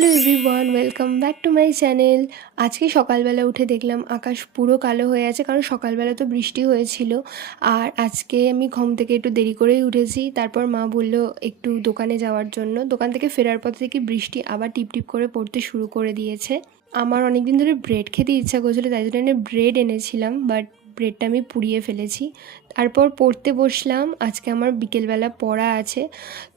Hello everyone, welcome back to my channel. আজকে সকালবেলা উঠে দেখলাম আকাশ পুরো কালো হয়ে আছে, কারণ সকালবেলা তো বৃষ্টি হয়েছিল। আর আজকে আমি ঘুম থেকে একটু দেরি করেই উঠেছি। তারপর মা বলল একটু দোকানে যাওয়ার জন্য। দোকান থেকে ফেরার পথে থেকে বৃষ্টি আবার টিপটিপ করে পড়তে শুরু করে দিয়েছে। আমার অনেক দিন ধরে ব্রেড খেতে ইচ্ছা করছিল, তাই জন্য ব্রেড এনেছিলাম, বাট ব্রেডটা আমি পুড়িয়ে ফেলেছি। তারপর পড়তে বসলাম। আজকে আমার বিকেলবেলা পড়া আছে,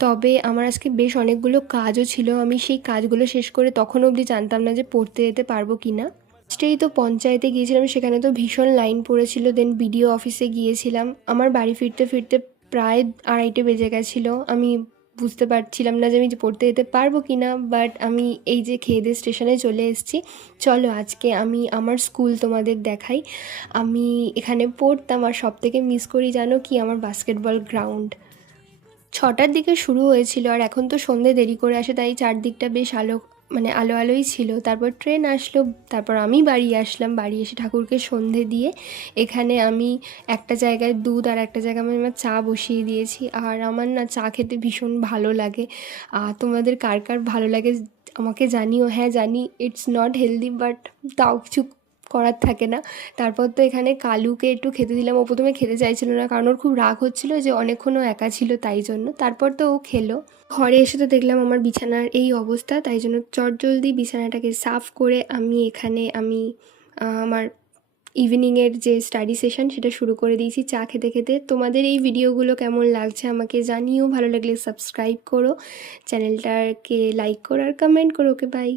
তবে আমার আজকে বেশ অনেকগুলো কাজও ছিল। আমি সেই কাজগুলো শেষ করে তখন অবধি জানতাম না যে পড়তে যেতে পারবো কি না। ফার্স্টেই তো পঞ্চায়েতে গিয়েছিলাম, সেখানে তো ভীষণ লাইন পড়েছিল। দেন বিডিও অফিসে গিয়েছিলাম। আমার বাড়ি ফিরতে ফিরতে প্রায় 2:30 বেজে গেছিলো। আমি বুঝতে পারছিলাম না যে আমি পড়তে যেতে পারবো কি না, বাট আমি এই যে খেয়ে দিয়ে স্টেশনে চলে এসেছি। চলো আজকে আমি আমার স্কুল তোমাদের দেখাই। আমি এখানে পড়তাম, আর সব থেকে মিস করি জানো কি, আমার বাস্কেটবল গ্রাউন্ড। 6টার দিকে শুরু হয়েছিল, আর এখন তো সন্ধে দেরি করে আসে, তাই চারদিকটা বেশ আলো, মানে আলো আলোই ছিল। তারপর ট্রেন আসলো, তারপর আমি বাড়ি আসলাম। বাড়ি এসে ঠাকুরকে সন্ধে দিয়ে এখানে আমি একটা জায়গায় দুধ আর একটা জায়গায় আমি আমার চা বসিয়ে দিয়েছি। আর আমার না চা খেতে ভীষণ ভালো লাগে। তোমাদের কার কার ভালো লাগে আমাকে জানিও। হ্যাঁ জানি ইটস নট হেলদি, বাট তাও কিছু করার থাকে না। তারপর তো এখানে কালুকে একটু খেতে দিলাম। ও প্রথমে খেতে চাইছিল না, কারণ ওর খুব রাগ হচ্ছিল যে অনেকক্ষণও একা ছিল, তাই জন্য। তারপর তো ও খেলো। ঘরে এসে তো দেখলাম আমার বিছানার এই অবস্থা, তাই জন্য চটজলদি বিছানাটাকে সাফ করে আমি আমার ইভিনিংয়ের যে স্টাডি সেশন সেটা শুরু করে দিয়েছি চা খেতে খেতে। তোমাদের এই ভিডিওগুলো কেমন লাগছে আমাকে জানিও। ভালো লাগলে সাবস্ক্রাইব করো, চ্যানেলটাকে লাইক করো আর কমেন্ট করো। ওকে, বাই।